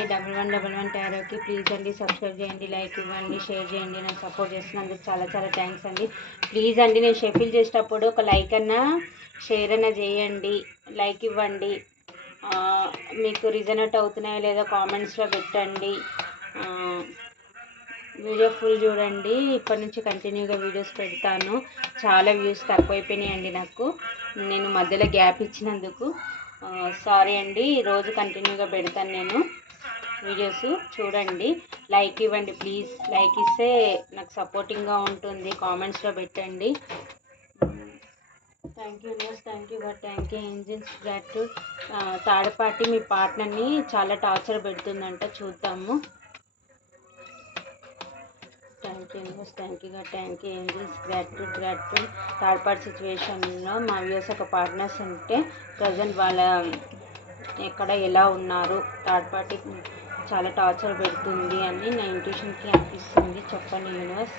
1111 టారోకి please అండి subscribe చేయండి, like ఇవ్వండి, షేర్ చేయండి. నాకు సపోర్ట్ చేస్తున్నందుకు చాలా చాలా థ్యాంక్స్ అండి. ప్లీజ్ అండి, నేను షెఫిల్ చేసేటప్పుడు ఒక లైక్ అన్నా షేర్ అన్నా చేయండి, లైక్ ఇవ్వండి. మీకు రిజనెట్ అవుతున్నాయో లేదో కామెంట్స్లో పెట్టండి. వీడియో ఫుల్ చూడండి. ఇప్పటి నుంచి కంటిన్యూగా వీడియోస్ పెడతాను. చాలా వ్యూస్ తక్కువైపోయినాయండి నాకు, నేను మధ్యలో గ్యాప్ ఇచ్చినందుకు సారీ అండి. రోజు కంటిన్యూగా పెడతాను నేను వీడియోస్. చూడండి, లైక్ ఇవ్వండి ప్లీజ్. లైక్ ఇస్తే నాకు సపోర్టింగ్గా ఉంటుంది. కామెంట్స్లో పెట్టండి. Thank you universe, thank you God, thank you angels, gratitude. Third party మీ పార్ట్నర్ని చాలా టార్చర్ పెడుతుందంట, చూద్దాము. Thank you universe, thank you God, thank you angels, gratitude gratitude. Third party సిచ్యువేషన్లో మా వ్యూస్ ఒక పార్ట్నర్స్ ఉంటే ప్రజెంట్ వాళ్ళ ఎక్కడ ఎలా ఉన్నారు, థర్డ్ పార్టీ చాలా టార్చర్ పెడుతుంది అని నా ఇంట్యూషన్కి అనిపిస్తుంది. చెప్పండి యూనివర్స్.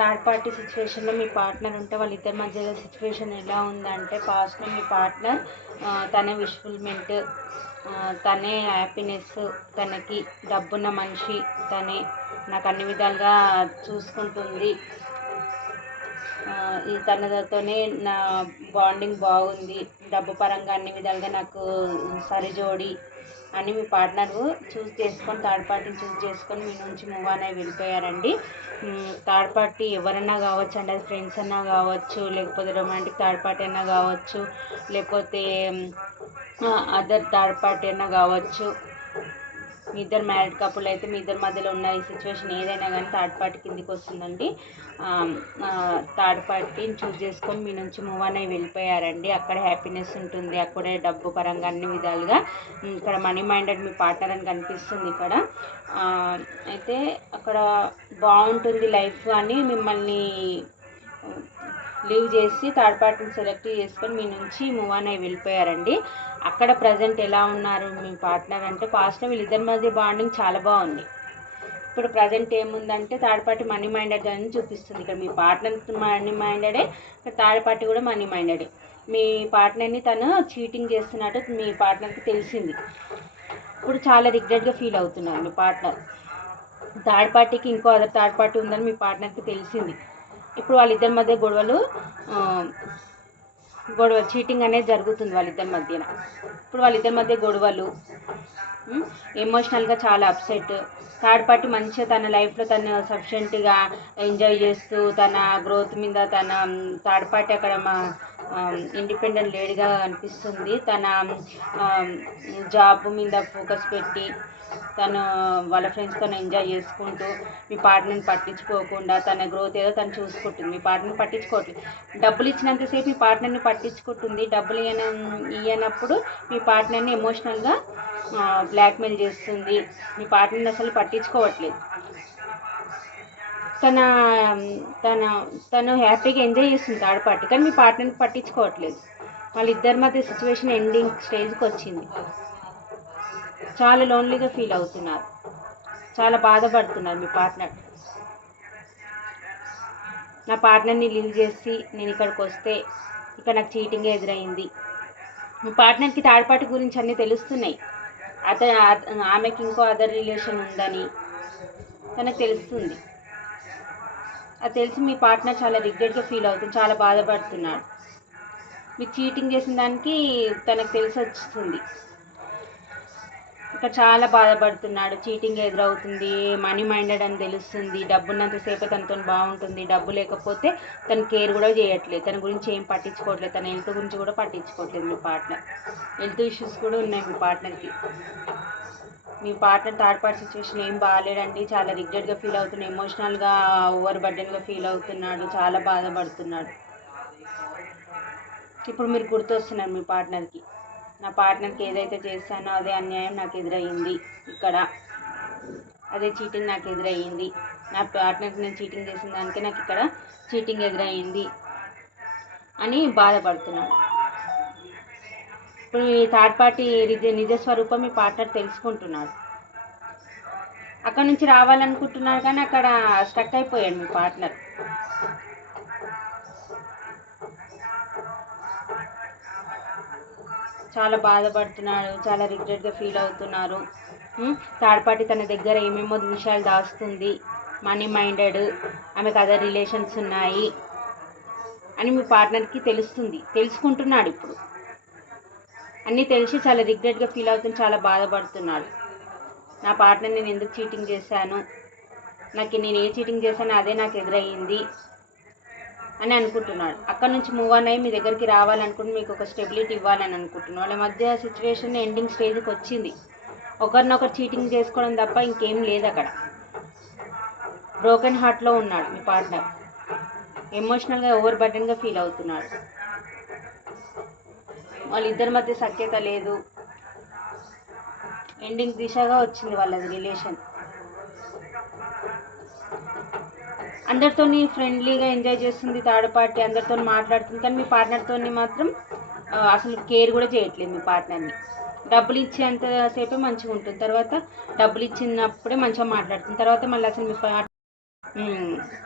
థర్డ్ పార్టీ సిచ్యువేషన్లో మీ పార్ట్నర్ ఉంటే వాళ్ళిద్దరి మధ్యలో సిచ్యువేషన్ ఎలా ఉందంటే, పాస్ట్లో మీ పార్ట్నర్ తనే విష్ఫుల్మెంట్, తనే హ్యాపీనెస్, తనకి డబ్బున్న మనిషి, తనే నాకు అన్ని విధాలుగా చూసుకుంటుంది, తనతోనే నా బాండింగ్ బాగుంది, డబ్బు పరంగా అన్ని విధాలుగా నాకు సరిజోడి అని మీ పార్ట్నర్ చూస్ చేసుకొని, థర్డ్ పార్టీని చూస్ చేసుకొని మీ నుంచి మూవ్ ఆన్ అయి వెళ్ళిపోయారండి. థర్డ్ పార్టీ ఎవరన్నా కావచ్చు అండి, అది ఫ్రెండ్స్ అన్నా కావచ్చు, లేకపోతే రొమాంటిక్ థర్డ్ పార్టీ అన్నా కావచ్చు, లేకపోతే అదర్ థర్డ్ పార్టీ అన్నా కావచ్చు. మీ ఇద్దరు మ్యారీడ్ కపుల్ అయితే మీ ఇద్దరి మధ్యలో ఉన్న ఈ సిచ్యువేషన్ ఏదైనా కానీ థర్డ్ పార్టీ కిందికి వస్తుందండి. థర్డ్ పార్టీని చూస్ చేసుకొని మీ నుంచి మూవ్ ఆన్ అయి వెళ్ళిపోయారండి. అక్కడ హ్యాపీనెస్ ఉంటుంది, అక్కడే డబ్బు పరంగా అన్ని విధాలుగా. ఇక్కడ మనీ మైండెడ్ మీ పార్ట్నర్ అని కనిపిస్తుంది ఇక్కడ. అయితే అక్కడ బాగుంటుంది లైఫ్ అని మిమ్మల్ని లీవ్ చేసి థర్డ్ పార్టీని సెలెక్ట్ చేసుకొని మీ నుంచి మూవ్ ఆన్ అయి వెళ్ళిపోయారండి. అక్కడ ప్రజెంట్ ఎలా ఉన్నారు మీ పార్ట్నర్ అంటే, పాస్ట్లో వీళ్ళిద్దరి మధ్య బాండింగ్ చాలా బాగుంది. ఇప్పుడు ప్రజెంట్ ఏముందంటే థర్డ్ పార్టీ మనీ మైండెడ్ అని చూపిస్తుంది. ఇక్కడ మీ పార్ట్నర్ మనీ మైండెడే, ఇక్కడ థర్డ్ పార్టీ కూడా మనీ మైండెడే. మీ పార్ట్నర్ని తను చీటింగ్ చేస్తున్నట్టు మీ పార్ట్నర్కి తెలిసింది. ఇప్పుడు చాలా రిగ్రెట్గా ఫీల్ అవుతున్నారు మీ పార్ట్నర్. థర్డ్ పార్టీకి ఇంకో అదర్ థర్డ్ పార్టీ ఉందని మీ పార్ట్నర్కి తెలిసింది. ఇప్పుడు వాళ్ళిద్దరి మధ్య గొడవ చీటింగ్ అనేది జరుగుతుంది వాళ్ళిద్దరి మధ్యన. ఇప్పుడు వాళ్ళిద్దరి మధ్య గొడవలు, ఎమోషనల్గా చాలా అప్సెట్. థర్డ్ పార్టీ మంచిగా తన లైఫ్లో తను సఫిషియెంట్గా ఎంజాయ్ చేస్తూ తన గ్రోత్ మీద థర్డ్ పార్టీ అక్కడ ఇండిపెండెంట్ లేడీగా అనిపిస్తుంది. తన జాబ్ మీద ఫోకస్ పెట్టి తను వాళ్ళ ఫ్రెండ్స్తో ఎంజాయ్ చేసుకుంటూ మీ పార్ట్నర్ని పట్టించుకోకుండా తన గ్రోత్ ఏదో తను చూసుకుంటుంది. మీ పార్ట్నర్ని పట్టించుకోవట్లేదు. డబ్బులు ఇచ్చినంతసేపు మీ పార్ట్నర్ని పట్టించుకుంటుంది. డబ్బులు ఇవ్వనప్పుడు మీ పార్ట్నర్ని ఎమోషనల్గా బ్లాక్మెయిల్ చేస్తుంది. మీ పార్ట్నర్ని అసలు పట్టించుకోవట్లేదు. తను హ్యాపీగా ఎంజాయ్ చేస్తుంది థర్డ్ పార్టీ, కానీ మీ పార్ట్నర్ని పట్టించుకోవట్లేదు. వాళ్ళిద్దరి మధ్య సిచ్యువేషన్ ఎండింగ్ స్టేజ్కి వచ్చింది. చాలా లోన్లీగా ఫీల్ అవుతున్నారు, చాలా బాధపడుతున్నారు మీ పార్ట్నర్. నా పార్ట్నర్ని లీవ్ చేసి నేను ఇక్కడికి వస్తే ఇక్కడ నాకు చీటింగ్ ఎదురైంది. మీ పార్ట్నర్కి థర్డ్ పార్టీ గురించి అన్నీ తెలుస్తున్నాయి. ఆమెకి ఇంకో అదర్ రిలేషన్ ఉందని తనకు తెలుస్తుంది. అది తెలిసి మీ పార్ట్నర్ చాలా రిగ్రెట్గా ఫీల్ అవుతుంది, చాలా బాధపడుతున్నాడు. మీరు చీటింగ్ చేసిన దానికి తనకు తెలిసి వస్తుంది. ఇక్కడ చాలా బాధపడుతున్నాడు. చీటింగ్ ఎదురవుతుంది, మనీ మైండెడ్ అని తెలుస్తుంది. డబ్బున్నంతసేపు తనతో బాగుంటుంది, డబ్బు లేకపోతే తను కేర్ కూడా చేయట్లేదు, తన గురించి ఏం పట్టించుకోవట్లేదు, తన హెల్త్ గురించి కూడా పట్టించుకోవట్లేదు. మీ పార్ట్నర్ హెల్త్ ఇష్యూస్ కూడా ఉన్నాయి మీ పార్ట్నర్కి. మీ పార్ట్నర్ థర్డ్ పార్టీ సిచ్యువేషన్ ఏం బాగాలేడండి. చాలా రిగ్రెట్గా ఫీల్ అవుతున్నాడు, ఎమోషనల్గా ఓవర్ బర్డెన్గా ఫీల్ అవుతున్నాడు, చాలా బాధపడుతున్నాడు. ఇప్పుడు మీరు గుర్తొస్తున్నారు మీ పార్ట్నర్కి. నా పార్ట్నర్కి ఏదైతే చేశానో అదే అన్యాయం నాకు ఎదురయ్యింది, ఇక్కడ అదే చీటింగ్ నాకు ఎదురయ్యింది, నా పార్ట్నర్కి నేను చీటింగ్ చేసిన దానికే నాకు ఇక్కడ చీటింగ్ ఎదురయ్యింది అని బాధపడుతున్నాడు. ఇప్పుడు ఈ థర్డ్ పార్టీ నిజ స్వరూపం మీ పార్ట్నర్ తెలుసుకుంటున్నాడు. అక్కడ నుంచి రావాలనుకుంటున్నాడు కానీ అక్కడ స్టక్ అయిపోయాడు మీ పార్ట్నర్. చాలా బాధపడుతున్నాడు, చాలా రిగ్రెట్గా ఫీల్ అవుతున్నారు. థర్డ్ పార్టీ తన దగ్గర ఏమేమో విషయాలు దాస్తుంది, మనీ మైండెడ్, ఆమెకు అదర్ రిలేషన్స్ ఉన్నాయి అని మీ పార్ట్నర్కి తెలుసుకుంటున్నాడు. ఇప్పుడు అన్నీ తెలిసి చాలా రిగ్రెట్గా ఫీల్ అవుతుంది, చాలా బాధపడుతున్నాడు. నా పార్ట్నర్ నేను ఎందుకు చీటింగ్ చేశాను, నేను ఏ చీటింగ్ చేశానో అదే నాకు ఎదురయ్యింది అని అనుకుంటున్నాడు. అక్కడ నుంచి మూవ్ ఆన్ అయ్యి మీ దగ్గరికి రావాలనుకుంటే మీకు ఒక స్టెబిలిటీ ఇవ్వాలని అనుకుంటున్నాడు. వాళ్ళ మధ్య సిచ్యువేషన్ ఎండింగ్ స్టేజ్కి వచ్చింది. ఒకరినొకరు చీటింగ్ చేసుకోవడం తప్ప ఇంకేం లేదు అక్కడ. బ్రోకెన్ హార్ట్లో ఉన్నాడు మీ పార్ట్నర్, ఎమోషనల్గా ఓవర్ బర్డెన్గా ఫీల్ అవుతున్నాడు. వాళ్ళిద్దరి మధ్య సఖ్యత లేదు, ఎండింగ్ దిశగా వచ్చింది వాళ్ళది రిలేషన్. అందరితో ఫ్రెండ్లీగా ఎంజాయ్ చేస్తుంది థర్డ్ పార్టీ, అందరితో మాట్లాడుతుంది, కానీ మీ పార్ట్నర్తో మాత్రం అసలు కేర్ కూడా చేయట్లేదు. మీ పార్ట్నర్ని డబ్బులు ఇచ్చేంతసేపే మంచిగా ఉంటుంది, తర్వాత డబ్బులు ఇచ్చినప్పుడే మంచిగా మాట్లాడుతుంది, తర్వాత మళ్ళీ అసలు మీ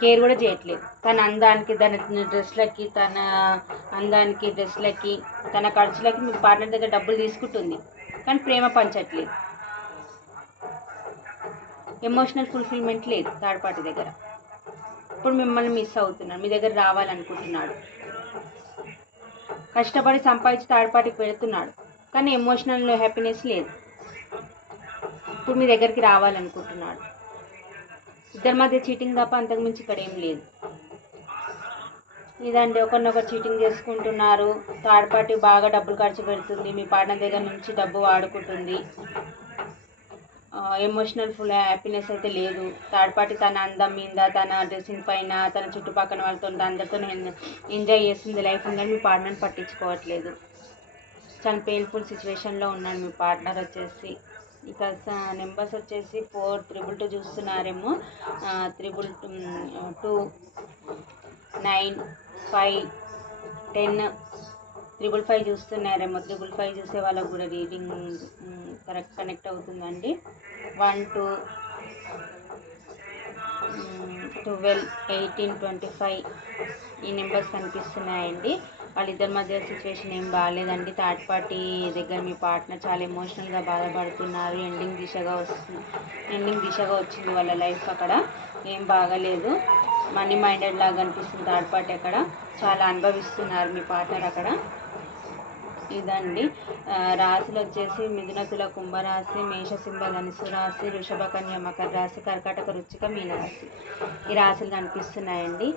కేర్ కూడా చేయట్లేదు. తన అందానికి, తన డ్రెస్లకి, తన అందానికి డ్రెస్లకి, తన ఖర్చులకి మీ పార్ట్నర్ దగ్గర డబ్బులు తీసుకుంటుంది, కానీ ప్రేమ పంచట్లేదు. ఎమోషనల్ ఫుల్ఫిల్మెంట్ లేదు థర్డ్ పార్టీ దగ్గర. ఇప్పుడు మిమ్మల్ని మిస్ అవుతున్నాడు, మీ దగ్గర రావాలనుకుంటున్నాడు, కష్టపడి సంపాదించి థర్డ్ పార్టీకి పెడుతున్నాడు, కానీ ఎమోషనల్ హ్యాపీనెస్ లేదు. ఇప్పుడు మీ దగ్గరికి రావాలనుకుంటున్నాడు. ఇద్దరి మధ్య చీటింగ్ తప్ప అంతకుమించి ఇక్కడ ఏం లేదు. ఇదండి, ఒకరినొకరు చీటింగ్ చేసుకుంటున్నారు. థర్డ్ పార్టీ బాగా డబ్బులు ఖర్చు పెడుతుంది, మీ పార్ట్నర్ దగ్గర నుంచి డబ్బు వాడుకుంటుంది. ఎమోషనల్ ఫుల్ హ్యాపీనెస్ అయితే లేదు. థర్డ్ పార్టీ తన అందం మీద, తన డ్రెస్సింగ్ పైన, తన చుట్టుపక్కల వాళ్ళతో అందరితో ఎంజాయ్ చేస్తుంది లైఫ్ ఉందని మీ పార్ట్నర్ని పట్టించుకోవట్లేదు. చాలా పెయిన్ఫుల్ సిచ్యువేషన్లో ఉన్నాడు మీ పార్ట్నర్ వచ్చేసి. ఇక నెంబర్స్ వచ్చేసి 422 చూస్తున్నారేమో, 322, 9, 5, 10, 555 చూస్తున్నారేమో. 555 చూసే వాళ్ళకు కూడా రీడింగ్ కనెక్ట్ అవుతుందండి. 1, 2, 12, 18, 25 ఈ నెంబర్స్ కనిపిస్తున్నాయండి. వాళ్ళిద్దరి మధ్య సిచ్యువేషన్ ఏం బాగాలేదండి. థర్డ్ పార్టీ దగ్గర మీ పార్ట్నర్ చాలా ఎమోషనల్గా బాధపడుతున్నారు. ఎండింగ్ దిశగా వచ్చింది వాళ్ళ లైఫ్. అక్కడ ఏం బాగాలేదు, మనీ మైండెడ్ లాగా అనిపిస్తుంది థర్డ్ పార్టీ. అక్కడ చాలా అనుభవిస్తున్నారు మీ పార్ట్నర్ అక్కడ. ఇదండి, రాశులు వచ్చేసి మిథున, తుల, కుంభరాశి, మేష, సింహ, ధనుసు రాశి, వృషభ, కన్య, మకర రాశి, కర్కాటక, వృశ్చిక, మీనరాశి ఈ రాశులు కనిపిస్తున్నాయండి.